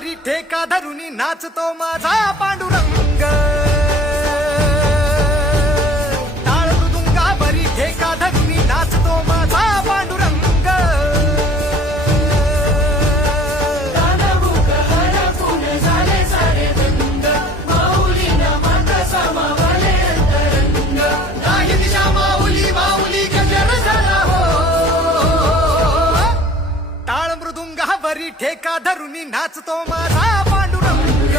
मृदुंगावरी ठेका धरुनी नाचतो माझा पांडुरंग. टाळ मृदुंगावरी ठेका धरुनी नाचतो माझा पांडुरंग. नाही दिशा माऊली माऊली गजर झाला हो. टाळ मृदुंगावरी ठेका धरुनी नाचतो माझा पांडुरंग.